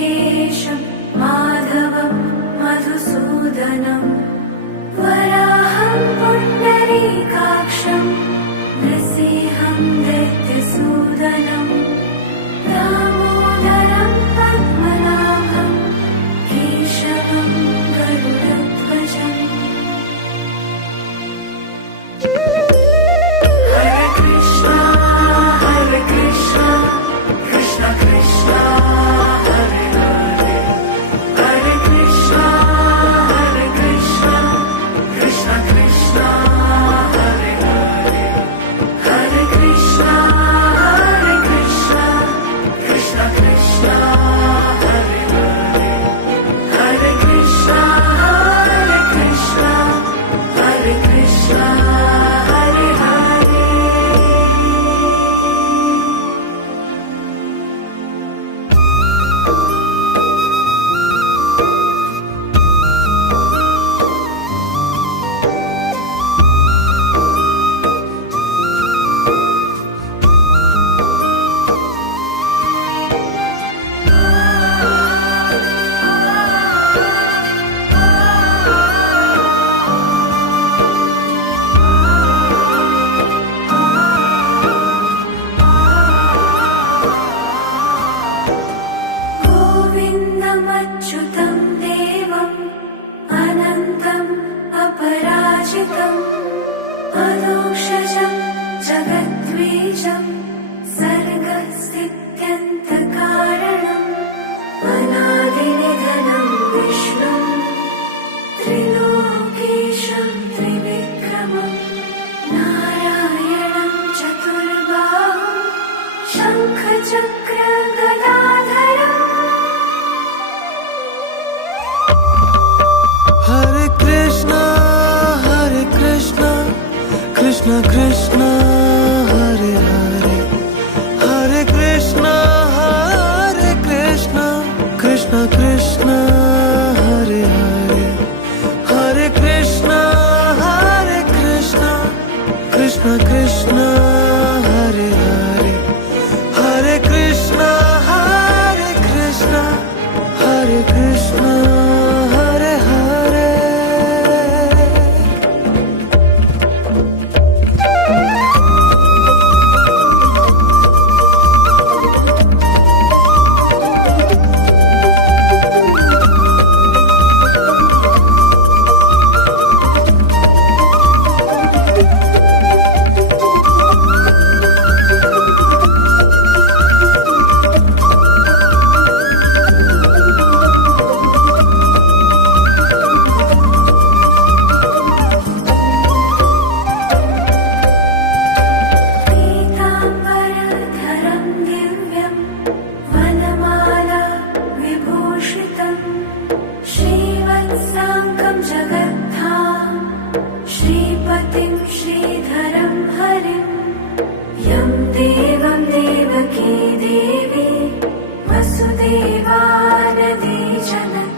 ऋषिकेशं माधवं मधुसूदनं वराहं पुण्डरीकाक्षं नृसिंहं दैत्यसूदनं दामोदरं पद्मनाभं केशवं गरुडध्वजम्। हरे कृष्णा कृष्ण कृष्ण हरे हरे, हरे कृष्णा कृष्ण कृष्ण हरे हरे, हरे कृष्णा कृष्ण कृष्ण हरे हरे, हरे कृष्णा हरे कृष्ण हरे हरे। गोविन्दमच्युतं देवम् अनन्तम् अपराजितम् अदोक्षजं जगद्बीजं सर्गस्थित्यन्तकारणम् अनादिनिधनं विष्णुं त्रिलोकेशं त्रिविक्रमं नारायणं चतुर्बाहुं शङ्खचक्रगदाधरम्। हरे कृष्णा कृष्ण कृष्ण हरे हरे, हरे कृष्णा कृष्ण कृष्ण हरे हरे, हरे कृष्णा कृष्ण कृष्ण हरे हरे, हरे कृष्णा हरे कृष्ण हरे हरे। पीताम्बरधरं दिव्यं वनमाला विभूषितं श्रीवत्साङ्गं जगद्धाम श्रीपतिं श्रीधरं हरिं यं देवं देवकी देवी वसुदेवानदी जननी